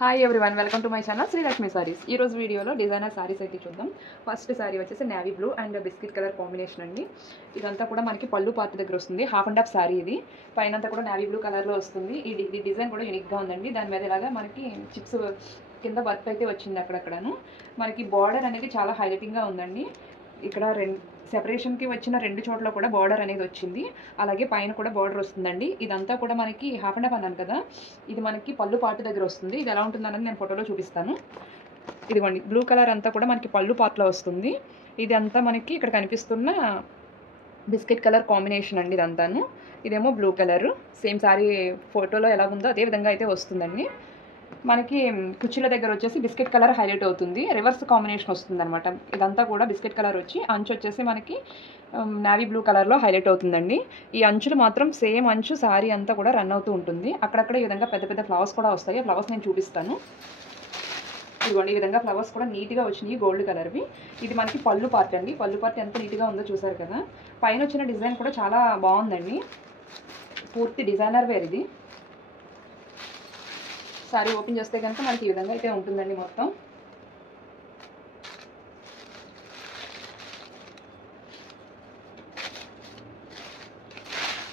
Hi everyone, welcome to my channel Srilakshmi saris. ఈ రోజు వీడియోలో డిజైనర్ సారీస్ అయితే చూద్దాం. ఫస్ట్ సారీ వచ్చేసి navy blue and biscuit colour combination అండి. ఇదంతా కూడా మనకి పళ్ళు పార్ట్ దగ్గర వస్తుంది. హాఫ్ అండ్ హాఫ్ సారీ ఇది. పైనంతా కూడా నేవీ బ్లూ కలర్లో వస్తుంది. ఈ డిజైన్ కూడా యూనిక్గా ఉందండి. దాని మీద ఇలాగా మనకి చిప్స్ కింద వర్క్ అయితే వచ్చింది అక్కడక్కడను. మనకి బార్డర్ అనేది చాలా హైలైటింగ్గా ఉందండి. ఇక్కడ సెపరేషన్కి వచ్చిన రెండు చోట్ల కూడా బార్డర్ అనేది వచ్చింది. అలాగే పైన కూడా బార్డర్ వస్తుందండి. ఇదంతా కూడా మనకి హాఫ్ అండ్ హాఫ్ అన్నాను కదా, ఇది మనకి పళ్ళు పార్ట్ దగ్గర వస్తుంది. ఇది ఎలా ఉంటుందన్నది నేను ఫోటోలో చూపిస్తాను. ఇదిగోండి, బ్లూ కలర్ అంతా కూడా మనకి పళ్ళు పార్ట్లో వస్తుంది. ఇది అంతా మనకి ఇక్కడ కనిపిస్తున్న బిస్కెట్ కలర్ కాంబినేషన్ అండి. ఇదంతాను ఇదేమో బ్లూ కలర్. సేమ్ సారీ ఫోటోలో ఎలా ఉందో అదే విధంగా అయితే వస్తుందండి. మనకి కుర్చీల దగ్గర వచ్చేసి బిస్కెట్ కలర్ హైలైట్ అవుతుంది. రివర్స్ కాంబినేషన్ వస్తుంది అనమాట. ఇదంతా కూడా బిస్కెట్ కలర్ వచ్చి అంచు వచ్చేసి మనకి నావీ బ్లూ కలర్లో హైలైట్ అవుతుందండి. ఈ అంచులు మాత్రం సేమ్ అంచు సారీ అంతా కూడా రన్ అవుతూ ఉంటుంది. అక్కడక్కడ ఈ విధంగా పెద్ద పెద్ద ఫ్లవర్స్ కూడా వస్తాయి. ఆ ఫ్లవర్స్ నేను చూపిస్తాను. ఇదిగోండి, ఈ విధంగా ఫ్లవర్స్ కూడా నీట్గా వచ్చినాయి, గోల్డ్ కలర్వి. ఇది మనకి పళ్ళు పార్ట్ అండి. పళ్ళు పార్ట్ ఎంత నీట్గా ఉందో చూసారు కదా. పైన వచ్చిన డిజైన్ కూడా చాలా బాగుందండి. పూర్తి డిజైనర్ వేర్ ఇది. సారీ ఓపెన్ చేస్తే కనుక మనకి ఈ విధంగా అయితే ఉంటుందండి మొత్తం.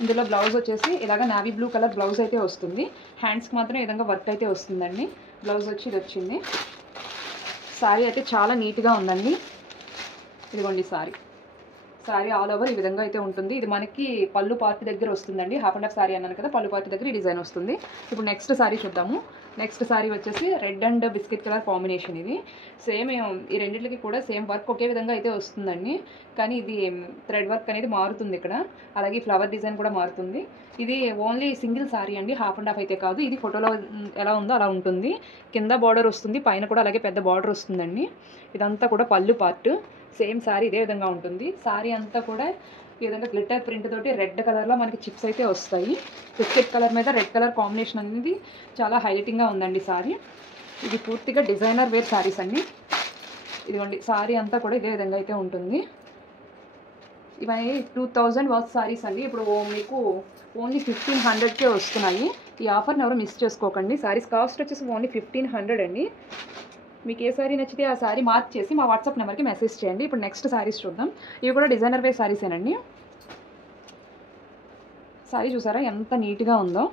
ఇందులో బ్లౌజ్ వచ్చేసి ఇలాగ నావీ బ్లూ కలర్ బ్లౌజ్ అయితే వస్తుంది. హ్యాండ్స్కి మాత్రం ఈ విధంగా వర్క్ అయితే వస్తుందండి. బ్లౌజ్ వచ్చి ఇది వచ్చింది. సారీ అయితే చాలా నీట్గా ఉందండి. ఇదిగోండి సారీ ఆల్ ఓవర్ ఈ విధంగా అయితే ఉంటుంది. ఇది మనకి పళ్ళు పార్ట్ దగ్గర వస్తుందండి. హాఫ్ అండ్ హాఫ్ సారీ అన్నాను కదా, పళ్ళు పార్ట్ దగ్గర ఈ డిజైన్ వస్తుంది. ఇప్పుడు నెక్స్ట్ సారీ చూద్దాము. నెక్స్ట్ సారీ వచ్చేసి red and biscuit colour combination. ఇది సేమ్ ఈ రెండింటికి కూడా సేమ్ వర్క్ ఒకే విధంగా అయితే వస్తుందండి. కానీ ఇది థ్రెడ్ వర్క్ అనేది మారుతుంది ఇక్కడ. అలాగే ఫ్లవర్ డిజైన్ కూడా మారుతుంది. ఇది ఓన్లీ సింగిల్ సారీ అండి, హాఫ్ అండ్ హాఫ్ అయితే కాదు. ఇది ఫోటోలో ఎలా ఉందో అలా ఉంటుంది. కింద బార్డర్ వస్తుంది, పైన కూడా అలాగే పెద్ద బార్డర్ వస్తుందండి. ఇదంతా కూడా పళ్ళు పార్ట్. సేమ్ సారీ ఇదే విధంగా ఉంటుంది. సారీ అంతా కూడా ఈ విధంగా గ్లిటర్ ప్రింట్ తోటి రెడ్ కలర్లో మనకి చిప్స్ అయితే వస్తాయి. బిస్కెట్ కలర్ మీద రెడ్ కలర్ కాంబినేషన్ అనేది చాలా హైలైటింగ్గా ఉందండి సారీ. ఇది పూర్తిగా డిజైనర్ వేర్ సారీస్ అండి. ఇదిగోండి, సారీ అంతా కూడా ఇదే విధంగా అయితే ఉంటుంది. ఇవన్నీ 2000 వర్త్ సారీస్ అండి. ఇప్పుడు మీకు ఓన్లీ 1500కే వస్తున్నాయి. ఈ ఆఫర్ని ఎవరు మిస్ చేసుకోకండి. సారీస్ కాస్ట్ వచ్చేసి ఓన్లీ 1500 అండి. మీకు ఏ సారీ నచ్చితే ఆ సారీ మార్క్ చేసి మా వాట్సాప్ నెంబర్కి మెసేజ్ చేయండి. ఇప్పుడు నెక్స్ట్ సారీస్ చూద్దాం. ఇవి కూడా డిజైనర్ వేర్ సారీసేనండి. సారీ చూసారా ఎంత నీట్గా ఉందో.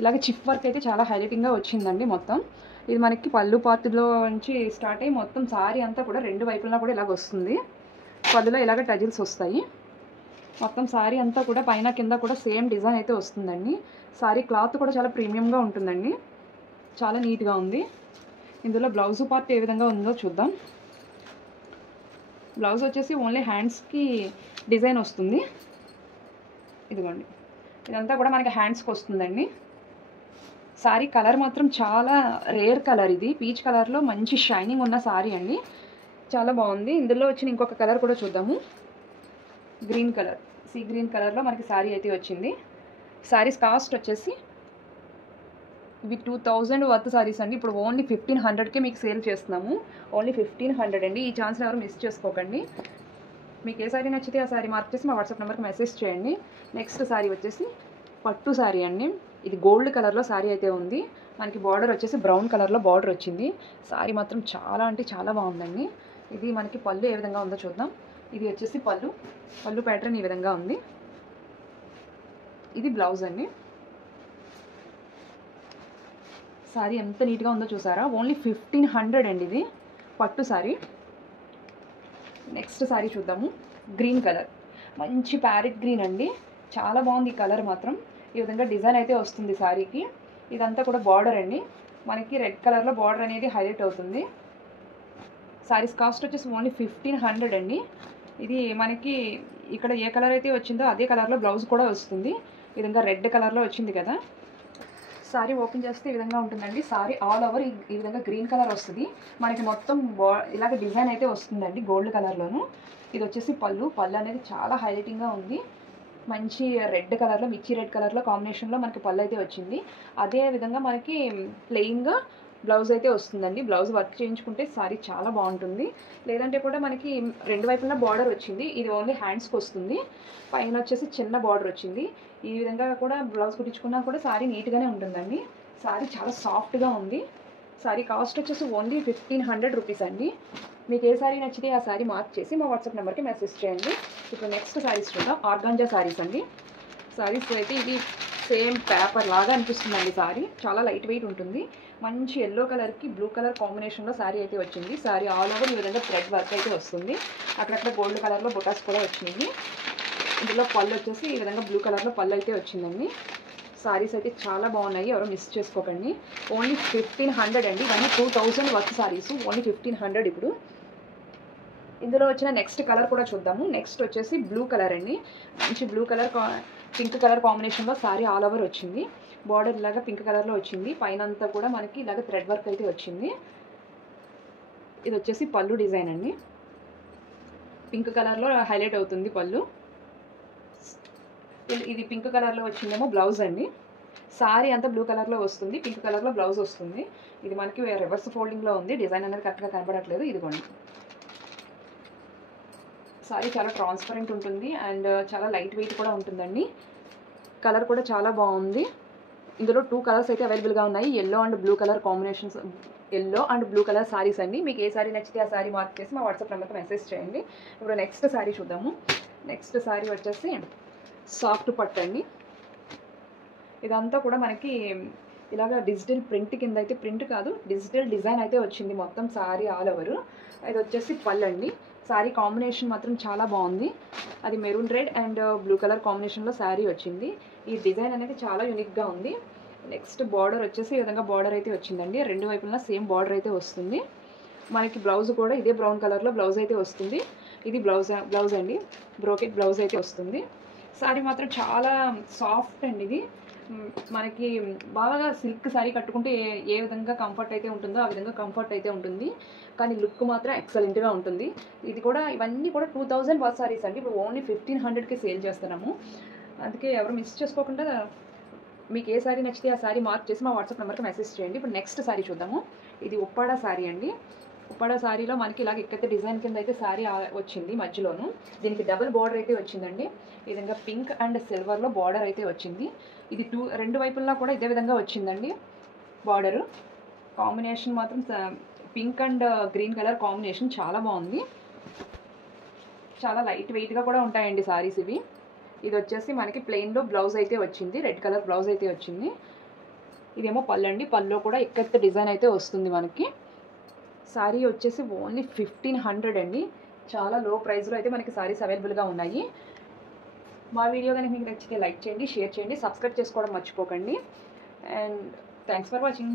ఇలాగే చిప్ వర్క్ అయితే చాలా హైలైటింగ్గా వచ్చిందండి మొత్తం. ఇది మనకి పళ్ళు పార్ట్లో నుంచి స్టార్ట్ అయ్యి మొత్తం సారీ అంతా కూడా రెండు వైపులా కూడా ఇలాగ వస్తుంది. పళ్ళులో ఇలాగ టజిల్స్ వస్తాయి. మొత్తం సారీ అంతా కూడా పైన కింద కూడా సేమ్ డిజైన్ అయితే వస్తుందండి. సారీ క్లాత్ కూడా చాలా ప్రీమియంగా ఉంటుందండి. చాలా నీట్గా ఉంది. ఇందులో బ్లౌజ్ పార్ట్ ఏ విధంగా ఉందో చూద్దాం. బ్లౌజ్ వచ్చేసి ఓన్లీ హ్యాండ్స్కి డిజైన్ వస్తుంది. ఇదిగోండి, ఇదంతా కూడా మనకి హ్యాండ్స్కి వస్తుందండి. సారీ కలర్ మాత్రం చాలా రేర్ కలర్. ఇది పీచ్ కలర్లో మంచి షైనింగ్ ఉన్న సారీ అండి. చాలా బాగుంది. ఇందులో వచ్చిన ఇంకొక కలర్ కూడా చూద్దాము. గ్రీన్ కలర్, సీ గ్రీన్ కలర్లో మనకి సారీ అయితే వచ్చింది. సారీస్ కాస్ట్ వచ్చేసి ఇవి 2000 వర్త్ సారీస్ అండి. ఇప్పుడు ఓన్లీ 1500కే మీకు సేల్ చేస్తున్నాము. ఓన్లీ 1500 అండి. ఈ ఛాన్స్ని ఎవరు మిస్ చేసుకోకండి. మీకు ఏ సారీ నచ్చితే ఆ సారీ మార్క్ చేసి మా వాట్సాప్ నెంబర్కి మెసేజ్ చేయండి. నెక్స్ట్ సారీ వచ్చేసి పట్టు సారీ అండి. ఇది గోల్డ్ కలర్లో సారీ అయితే ఉంది. మనకి బార్డర్ వచ్చేసి బ్రౌన్ కలర్లో బార్డర్ వచ్చింది. సారీ మాత్రం చాలా అంటే చాలా బాగుందండి. ఇది మనకి పళ్ళు ఏ విధంగా ఉందో చూద్దాం. ఇది వచ్చేసి పళ్ళు ప్యాటర్న్ ఈ విధంగా ఉంది. ఇది బ్లౌజ్ అండి. సారీ ఎంత నీట్గా ఉందో చూసారా. ఓన్లీ 1500 అండి. ఇది పట్టు సారీ. నెక్స్ట్ సారీ చూద్దాము. గ్రీన్ కలర్, మంచి ప్యారెట్ గ్రీన్ అండి. చాలా బాగుంది ఈ కలర్ మాత్రం. ఈ విధంగా డిజైన్ అయితే వస్తుంది సారీకి. ఇదంతా కూడా బార్డర్ అండి. మనకి రెడ్ కలర్లో బార్డర్ అనేది హైలైట్ అవుతుంది. సారీస్ కాస్ట్ వచ్చేసి ఓన్లీ 1500 అండి. ఇది మనకి ఇక్కడ ఏ కలర్ అయితే వచ్చిందో అదే కలర్లో బ్లౌజ్ కూడా వస్తుంది. ఈ విధంగా రెడ్ కలర్లో వచ్చింది కదా. సారీ ఓపెన్ చేస్తే ఈ విధంగా ఉంటుందండి. సారీ ఆల్ ఓవర్ ఈ విధంగా గ్రీన్ కలర్ వస్తుంది. మనకి మొత్తం ఇలాగ డిజైన్ అయితే వస్తుందండి గోల్డ్ కలర్లోను. ఇది వచ్చేసి పళ్ళు అనేది చాలా హైలైటింగ్గా ఉంది. మంచి రెడ్ కలర్లో, మిర్చి రెడ్ కలర్లో కాంబినేషన్లో మనకి పళ్ళు అయితే వచ్చింది. అదే విధంగా మనకి ప్లెయిన్గా బ్లౌజ్ అయితే వస్తుందండి. బ్లౌజ్ వర్క్ చేయించుకుంటే సారీ చాలా బాగుంటుంది. లేదంటే కూడా మనకి రెండు వైపులా బార్డర్ వచ్చింది. ఇది ఓన్లీ హ్యాండ్స్కి వస్తుంది. పైన వచ్చేసి చిన్న బార్డర్ వచ్చింది. ఈ విధంగా కూడా బ్లౌజ్ కుట్టించుకున్నా కూడా సారీ నీట్గానే ఉంటుందండి. సారీ చాలా సాఫ్ట్గా ఉంది. సారీ కాస్ట్ వచ్చేసి ఓన్లీ 1500 రూపీస్ అండి. మీకు ఏ సారీ నచ్చితే ఆ సారీ మార్క్ చేసి మా వాట్సాప్ నెంబర్కి మెసేజ్ చేయండి. ఇప్పుడు నెక్స్ట్ సారీస్ చూద్దాం. ఆర్గాంజా సారీస్ అండి. సారీస్ అయితే ఇది సేమ్ పేపర్ లాగా అనిపిస్తుందండి. సారీ చాలా లైట్ వెయిట్ ఉంటుంది. మంచి ఎల్లో కలర్కి బ్లూ కలర్ కాంబినేషన్లో సారీ అయితే వచ్చింది. సారీ ఆల్ ఓవర్ ఈ విధంగా థ్రెడ్ వర్క్ అయితే వస్తుంది. అక్కడక్కడ గోల్డ్ కలర్లో బొటాస్ కూడా వచ్చినాయి. ఇందులో పళ్ళు వచ్చేసి ఈ విధంగా బ్లూ కలర్లో పళ్ళు అయితే వచ్చిందండి. సారీస్ అయితే చాలా బాగున్నాయి, ఎవరు మిస్ చేసుకోకండి. ఓన్లీ 1500 అండి. ఇవన్నీ 2000 వర్క్ సారీస్, ఓన్లీ 1500 ఇప్పుడు. ఇందులో వచ్చిన నెక్స్ట్ కలర్ కూడా చూద్దాము. నెక్స్ట్ వచ్చేసి బ్లూ కలర్ అండి. మంచి బ్లూ కలర్ పింక్ కలర్ కాంబినేషన్లో సారీ ఆల్ ఓవర్ వచ్చింది. బార్డర్ ఇలాగా పింక్ కలర్లో వచ్చింది. పైన అంతా కూడా మనకి ఇలాగ థ్రెడ్ వర్క్ అయితే వచ్చింది. ఇది వచ్చేసి పళ్ళు డిజైన్ అండి. పింక్ కలర్లో హైలైట్ అవుతుంది పళ్ళు. ఇది పింక్ కలర్లో వచ్చిందేమో బ్లౌజ్ అండి. సారీ అంతా బ్లూ కలర్లో వస్తుంది, పింక్ కలర్లో బ్లౌజ్ వస్తుంది. ఇది మనకి రివర్స్ ఫోల్డింగ్లో ఉంది. డిజైన్ అనేది కరెక్ట్గా కనబడట్లేదు. ఇదిగోండి. సారీ చాలా ట్రాన్స్పరెంట్ ఉంటుంది అండ్ చాలా లైట్ వెయిట్ కూడా ఉంటుందండి. కలర్ కూడా చాలా బాగుంది. ఇందులో 2 కలర్స్ అయితే అవైలబుల్గా ఉన్నాయి. Yellow and blue colour combinations, yellow and blue colour saris అండి. మీకు ఏ సారీ నచ్చితే ఆ సారీ మార్క్ చేసి మా వాట్సాప్ నెంబర్కి మెసేజ్ చేయండి. ఇప్పుడు నెక్స్ట్ సారీ చూద్దాము. నెక్స్ట్ సారీ వచ్చేసి సాఫ్ట్ పట్టు అండి. ఇదంతా కూడా మనకి ఇలాగ డిజిటల్ ప్రింట్ కింద అయితే, ప్రింట్ కాదు డిజిటల్ డిజైన్ అయితే వచ్చింది మొత్తం సారీ ఆల్ ఓవర్. ఇది వచ్చేసి పళ్ళు అండి. సారీ కాంబినేషన్ మాత్రం చాలా బాగుంది. అది maroon red and blue colour కాంబినేషన్లో శారీ వచ్చింది. ఈ డిజైన్ అనేది చాలా యూనిక్గా ఉంది. నెక్స్ట్ బార్డర్ వచ్చేసి ఈ విధంగా బార్డర్ అయితే వచ్చిందండి. రెండు వైపులా సేమ్ బార్డర్ అయితే వస్తుంది. మనకి బ్లౌజ్ కూడా ఇదే బ్రౌన్ కలర్లో బ్లౌజ్ అయితే వస్తుంది. ఇది బ్లౌజ్ అండి. బ్రోకెట్ బ్లౌజ్ అయితే వస్తుంది. సారీ మాత్రం చాలా సాఫ్ట్ అండి. ఇది మనకి బాగా సిల్క్ సారీ కట్టుకుంటే ఏ విధంగా కంఫర్ట్ అయితే ఉంటుందో ఆ విధంగా కంఫర్ట్ అయితే ఉంటుంది. కానీ లుక్ మాత్రం ఎక్సలెంట్గా ఉంటుంది. ఇది కూడా ఇవన్నీ కూడా 2000 వర్క్ సారీస్ అండి. ఇప్పుడు ఓన్లీ 1500కి సేల్ చేస్తున్నాము. అందుకే ఎవరు మిస్ చేసుకోకుండా మీకు ఏ సారీ నచ్చితే ఆ సారీ మార్క్ చేసి మా వాట్సాప్ నెంబర్కి మెసేజ్ చేయండి. ఇప్పుడు నెక్స్ట్ సారీ చూద్దాము. ఇది ఉప్పాడ సారీ అండి. ఉప్పాడ సారీలో మనకి ఇలాగ ఎక్కడైతే డిజైన్ కింద అయితే సారీ వచ్చింది మధ్యలోను. దీనికి డబుల్ బార్డర్ అయితే వచ్చిందండి. ఈ విధంగా పింక్ అండ్ సిల్వర్లో బార్డర్ అయితే వచ్చింది. ఇది రెండు వైపులా కూడా ఇదే విధంగా వచ్చిందండి బార్డరు. కాంబినేషన్ మాత్రం pink and green colour combination చాలా బాగుంది. చాలా లైట్ వెయిట్గా కూడా ఉంటాయండి సారీస్ ఇవి. ఇది వచ్చేసి మనకి ప్లెయిన్లో బ్లౌజ్ అయితే వచ్చింది. రెడ్ కలర్ బ్లౌజ్ అయితే వచ్చింది. ఇదేమో పళ్ళు అండి. పళ్ళులో కూడా ఎక్కడైతే డిజైన్ అయితే వస్తుంది మనకి. సారీ వచ్చేసి ఓన్లీ 1500 అండి. చాలా లో ప్రైస్లో అయితే మనకి సారీస్ అవైలబుల్గా ఉన్నాయి. మా వీడియో కనుక మీకు నచ్చితే లైక్ చేయండి, షేర్ చేయండి, సబ్స్క్రైబ్ చేసుకోవడం మర్చిపోకండి. And thanks for watching.